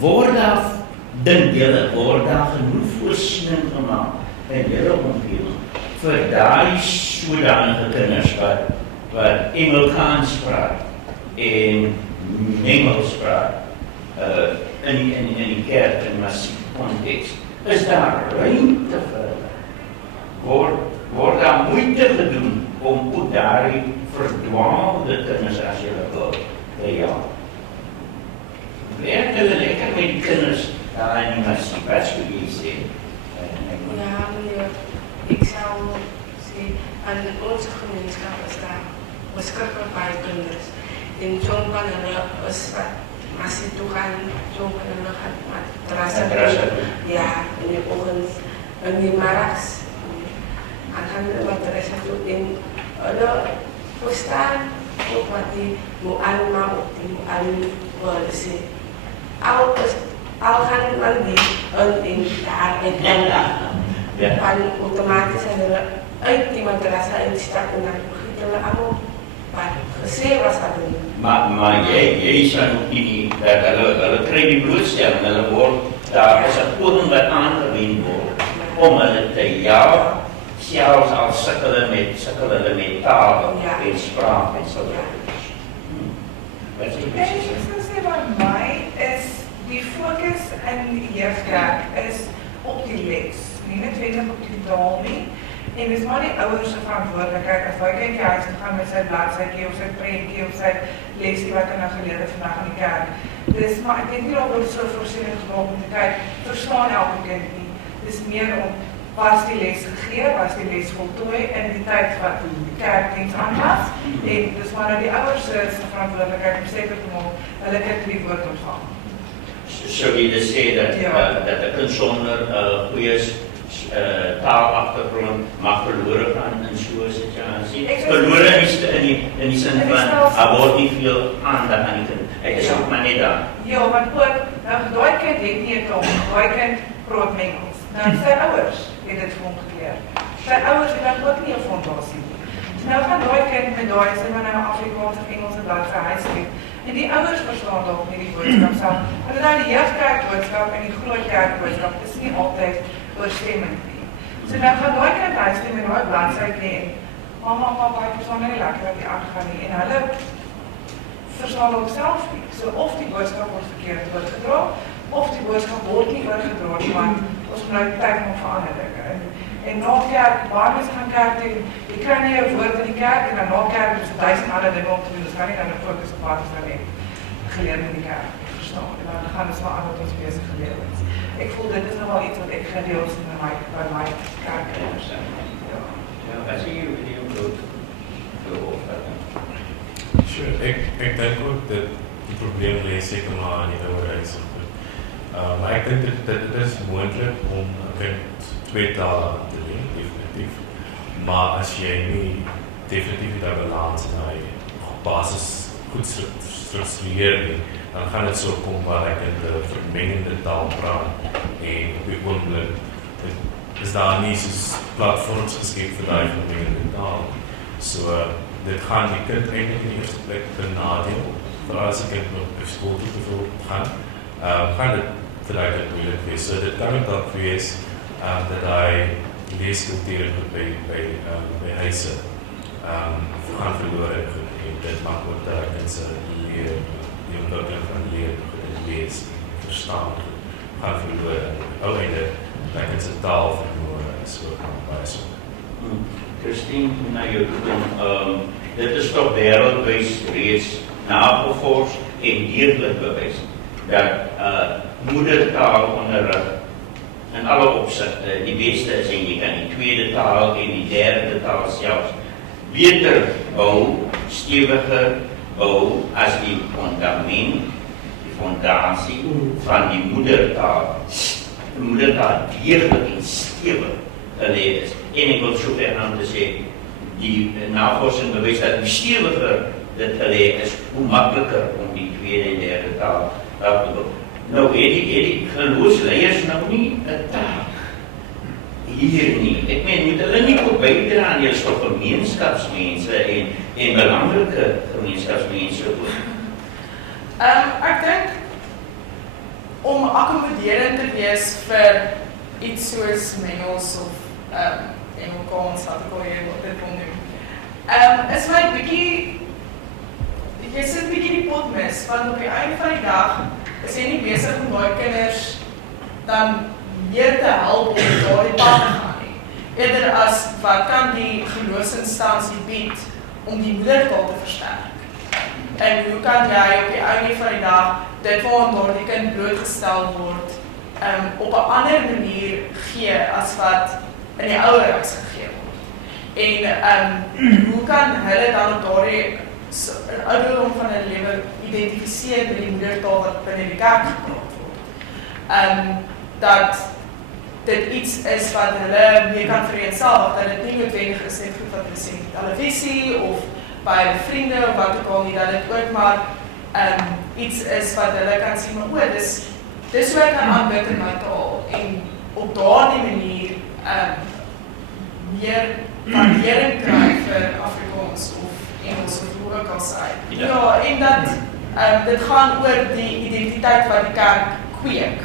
word daar, dink julle, word daar genoeg voorsiening gemaak in julle omgewing vir daai sodanige kinders wat Engels praat en Engels praat in die kerk in massief konteks. Is daar ruimte vir hulle? Word daar moeite gedoen om ook daai verdwaalde kinders as julle wil te help? Werk hulle lekker met die kinders daar in die massief? Wat sou jy sê? Ja, meneer, ik zou zeggen, aan onze gemeenschap is daar verschrikkelijk baie kinders. En zo'n van hulle is wat massie toe gaan, zo'n van hulle gaan madrassen doen. Ja, in de ochtend, in die middags. En gaan hulle madrassen doen. En hulle verstaan ook wat die mu'alima of die mu'alim willen zeggen. Al gaan hulle die in daar en automatisch zijn er uit die madrasa instappen en dan begint hulle allemaal wat gesê was dat doen. Maar jy sê ook nie dat hulle kry die blootstelling, hulle word, daar is 'n poging wat aangewend word om hulle te help, selfs al sukkel hulle met taal en spraak en so. Wat sê jy? Ek sou sê wat my is, die fokus in die jeugkerk is op die les, nie noodwendig op die taal nie. En dis maar die ouers se verantwoordelikheid as daai kindjie huis toe gaan met sy bladsytjie of sy prentjie of sy lesie wat hy nou geleer het vandag in die kerk. Dis maar ek dink nie daar word so voorsiening gemaak om te kyk, verstaan elke kind nie. Dis meer om was die les gegee, was die les voltooi in die tyd wat die kerkdiens aan was. En dis maar nou die ouers se verantwoordelikheid om seker te maak hulle kind die woord ontvang. Sou jy dus sê dat 'n kind sonder goeie taalagtergrond mag verlore gaan in so 'n situasie? Verlore in die sin van, daar word nie veel aandag aan die kind. Ek is ook maar net daar. Ja, want ook, nou daai kind het nie 'n taal, daai kind praat Engels. Nou sy ouers het dit vir hom geleer. Sy ouers het dan ook nie 'n fondasie nie. So nou gaan daai kind met daai sê maar nou Afrikaans of Engels en bladsy huis toe. En die ouers verstaan dalk nie die boodskap self. Hulle dan die jeugkerk boodskap en die groot kerk boodskap is nie altyd ooreenstemmend nie. So nou gaan daai kind huis toe met daai bladsytjie en mamma, papa, ek verstaan nie lekker wat hier aangaan nie. En hulle verstaan ook self nie. So of die boodskap word verkeerd oorgedra, of die boodskap word nie oorgedra nie, want ons moet nou tyd om verander dinge. En na kerk, baie mense gaan kerk toe, jy kry nie 'n woord in die kerk en dan na kerk is 1000 ander dinge om te doen. Ons kan nie dan fokus op wat ons nou net geleer in die kerk verstaan. En dan gaan ons maar aan wat ons besig geleer is. Ek voel dit is nog wel iets wat ek gereeld sien by my kerkkinders. Ja, as jy die bloot Sure, ek dink ook dat die probleem lê seker maar aan die ouers. Maar ek dink dit is moontlik om 'n kind twee tale te leer, definitief. Maar as jy nie definitief die balans in daai basis goed struktureer nie, dan gaan dit so kom waar ek in 'n vermengende taal praat en op die oomblik is daar nie soos platforms geskep vir daai vermengende taal. So dit gaan die kind eintlik in die eerste plek benadeel, veral as 'n kind op skool toe bijvoorbeeld gaan dit vir daai kind moeilik wees. So dit kan ook dalk wees dat hy leeskultuur by huise gaan verloor en dit maak ook dat hy kind se leer, die ontwikkeling van lees, verstaan, gaan verloor. Ou einde, dat kind se taal verloor so kan baie so. Christine, na jou toe, dit is toch wêreldwyd reeds nagevors en deeglik bewys dat moedertaalonderrig in alle opsigte die beste is en jy kan die tweede taal en die derde taal selfs beter bou, stewiger bou as die fundament, die fondasie van die moedertaal. Die moedertaal deeglik en stewig geleer is. En ek wil so ver aan te sê, die navorsing bewys dat hoe stewiger dit geleer is, hoe makliker om die tweede en derde taal te bou. Nou, die geloofsleiers nou nie 'n taak hier nie. Ek meen, moet hulle nie ook bydra aan julle so gemeenskapsmense en belangrike gemeenskapsmense ook? Ek dink akkommoderend te wees vir iets soos Engels of Engels, wat ek al hier wat dit wil noem. Is my bietjie, jy sit bietjie die pot mis, want op die einde van die dag is jy nie besig om daai kinders dan meer te help om daardie pad te gaan nie. Eerder as wat kan die geloofsinstansie bied om die moedertaal te versterk. En hoe kan jy op die einde van die dag dit waaraan daardie kind blootgestel word op 'n ander manier gee as wat in die ouerhuis gegee word. En hoe kan hulle dan op daardie ouderdom van hulle lewe identifiseer met die moedertaal wat binne die kerk gepraat word. Dat dit iets is wat hulle mee kan vereenselwig, dat dit nie noodwendig is net goed wat hulle sien op televisie of by hulle vriende of wat ook al nie, dat dit ook maar iets is wat hulle kan sien, maar dis hoe ek kan aanbid in my taal en op daardie manier meer waardering kry vir Afrikaans of Engels of hoe ook al sy. Ja, en dat dit gaan oor die identiteit wat die kerk kweek.